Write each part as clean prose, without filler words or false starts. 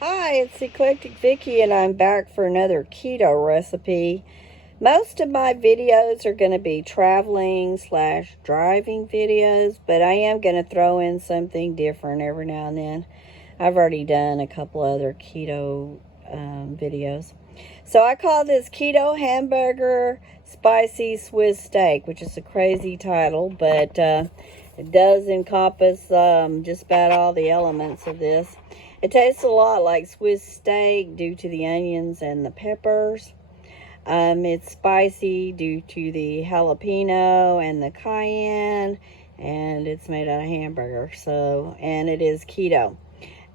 Hi, it's Eclectic Vicky, and I'm back for another keto recipe. Most of my videos are going to be traveling / driving videos, but I am going to throw in something different every now and then. I've already done a couple other keto videos. So I call this Keto Hamburger Spicy Swiss Steak, which is a crazy title, but it does encompass just about all the elements of this. It tastes a lot like Swiss steak due to the onions and the peppers. It's spicy due to the jalapeno and the cayenne, and it's made out of hamburger. And it is keto.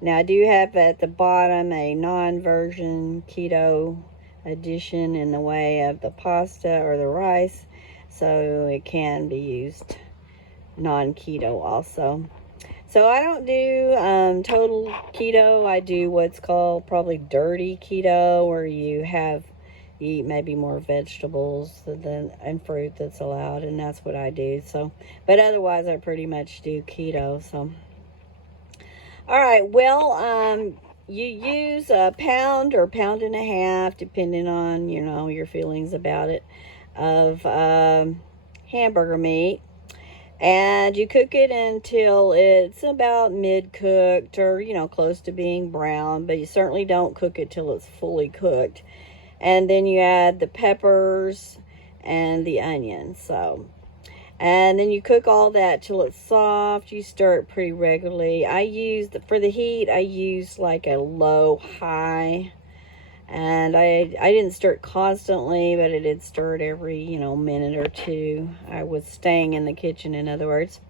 Now, I do have at the bottom a non-version keto addition in the way of the pasta or the rice, so it can be used non-keto also. So I don't do total keto. I do what's called probably dirty keto, where you eat maybe more vegetables and fruit that's allowed, and that's what I do. So, but otherwise I pretty much do keto. So, all right. Well, you use a pound or pound and a half, depending on your feelings about it, of hamburger meat. And you cook it until it's about mid-cooked or, close to being brown. But you certainly don't cook it till it's fully cooked. And then you add the peppers and the onions. And then you cook all that till it's soft. You stir it pretty regularly. For the heat, I use like a low-high. And I didn't stir it constantly, but I did stir it every, minute or two. I was staying in the kitchen, in other words.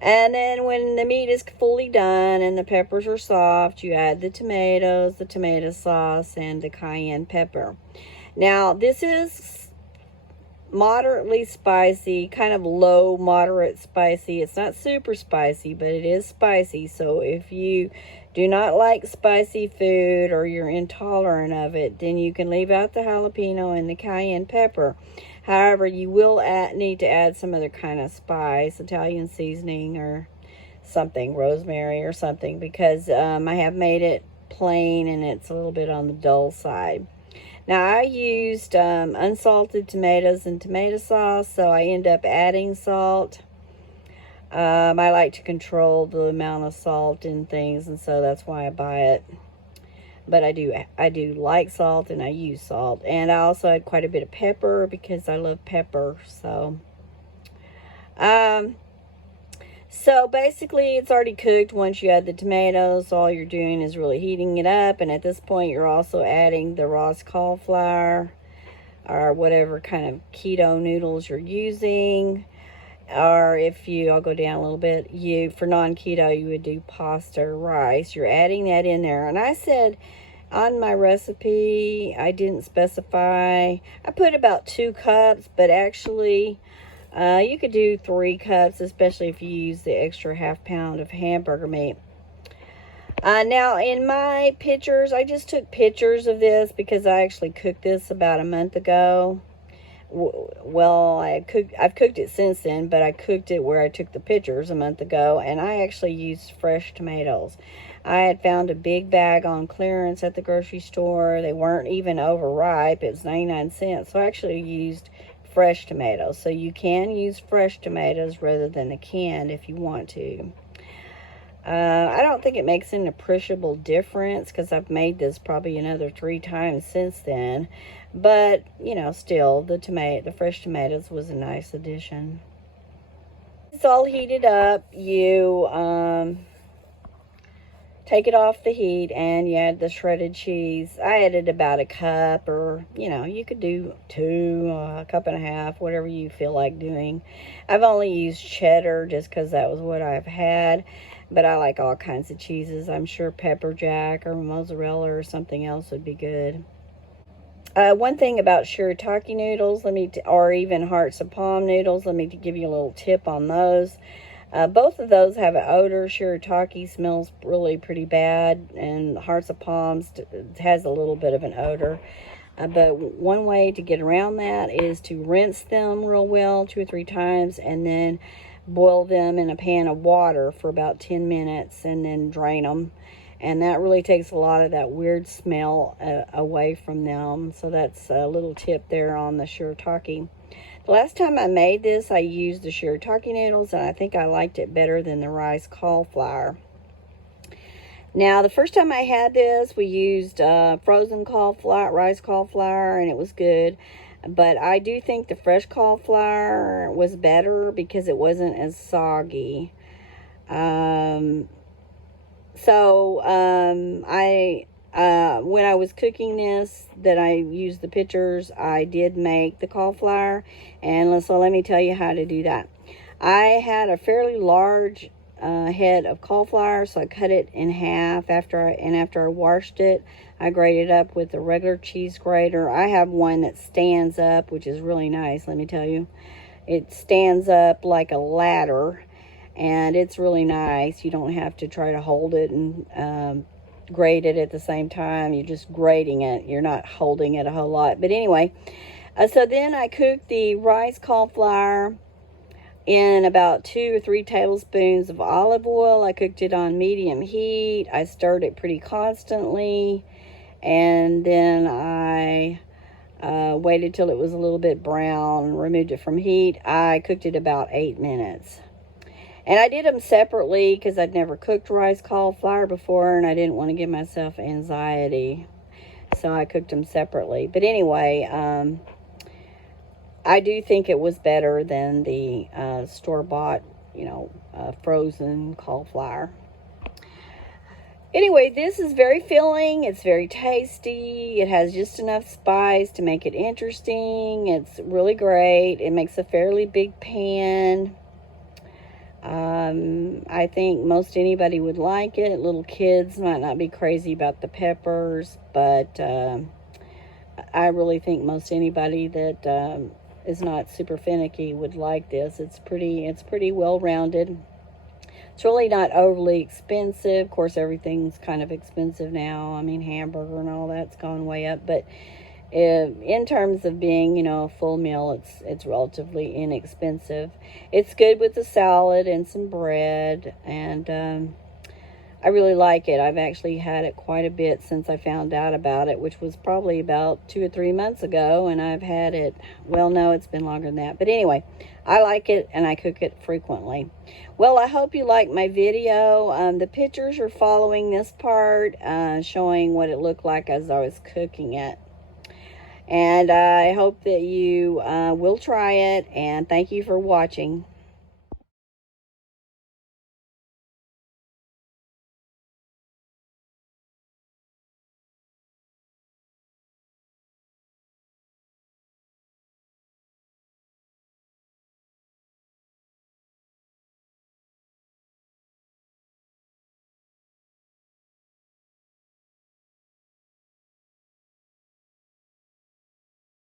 And then when the meat is fully done and the peppers are soft, you add the tomatoes, the tomato sauce, and the cayenne pepper. Now, this is moderately spicy, kind of low, moderate spicy. It's not super spicy, but it is spicy. So if you do not like spicy food or you're intolerant of it, then you can leave out the jalapeno and the cayenne pepper. However, you will need to add some other kind of spice, Italian seasoning or something, rosemary or something, because I have made it plain and it's a little bit on the dull side. Now, I used unsalted tomatoes and tomato sauce, so I end up adding salt. I like to control the amount of salt in things, and so that's why I buy it. But I do like salt, and I use salt. And I also add quite a bit of pepper because I love pepper. So basically, it's already cooked once you add the tomatoes. All you're doing is really heating it up. And at this point, you're also adding the raw cauliflower or whatever kind of keto noodles you're using. Or I'll go down a little bit, for non-keto, you would do pasta or rice. You're adding that in there. And I said on my recipe, I didn't specify. I put about 2 cups, but actually you could do 3 cups, especially if you use the extra ½ pound of hamburger meat. Now, in my pictures, I just took pictures of this because I actually cooked this about a month ago. Well, I've cooked it since then, but I cooked it where I took the pictures a month ago, and I actually used fresh tomatoes. I had found a big bag on clearance at the grocery store. They weren't even overripe. It was 99 cents, so I actually used fresh tomatoes. So you can use fresh tomatoes rather than the canned if you want to. I don't think it makes an appreciable difference because I've made this probably another 3 times since then. But, still, the fresh tomatoes was a nice addition. It's all heated up. You take it off the heat and you add the shredded cheese. I added about a cup, or, you could do 2, a cup and a half, whatever you feel like doing. I've only used cheddar just because that was what I've had. But I like all kinds of cheeses. I'm sure pepper jack or mozzarella or something else would be good. One thing about shirataki noodles, or even hearts of palm noodles, let me give you a little tip on those. Both of those have an odor. Shirataki smells really pretty bad, and hearts of palms has a little bit of an odor. But one way to get around that is to rinse them real well 2 or 3 times, and then boil them in a pan of water for about 10 minutes, and then drain them. and that really takes a lot of that weird smell away from them. So that's a little tip there on the shirataki. The last time I made this, I used the shirataki noodles, and I think I liked it better than the rice cauliflower. Now, the first time I had this, we used frozen rice cauliflower, and it was good. But I do think the fresh cauliflower was better because it wasn't as soggy. When I was cooking this, that I used the pictures, I did make the cauliflower, and so let me tell you how to do that. I had a fairly large head of cauliflower, so I cut it in half. After I washed it, I grated it up with a regular cheese grater. I have one that stands up, which is really nice, let me tell you. It stands up like a ladder, and it's really nice. You don't have to try to hold it and grate it at the same time. You're just grating it. You're not holding it a whole lot. But anyway, so then I cooked the rice cauliflower in about 2 or 3 tablespoons of olive oil. I cooked it on medium heat. I stirred it pretty constantly, and then I waited till it was a little bit brown and removed it from heat. I cooked it about 8 minutes. And I did them separately because I'd never cooked rice cauliflower before, and I didn't want to give myself anxiety. So I cooked them separately. But anyway, I do think it was better than the store-bought, frozen cauliflower. Anyway, this is very filling. It's very tasty. It has just enough spice to make it interesting. It's really great. It makes a fairly big pan. I think most anybody would like it. Little kids might not be crazy about the peppers, but I really think most anybody that is not super finicky would like this. It's pretty well-rounded. It's really not overly expensive. Of course, everything's kind of expensive now. I mean, hamburger and all that's gone way up, but in terms of being, a full meal, it's relatively inexpensive. It's good with a salad and some bread, and I really like it. I've actually had it quite a bit since I found out about it, which was probably about 2 or 3 months ago, and I've had it, well, no, it's been longer than that. But anyway, I like it, and I cook it frequently. Well, I hope you like my video. The pictures are following this part, showing what it looked like as I was cooking it. And I hope that you will try it, and thank you for watching.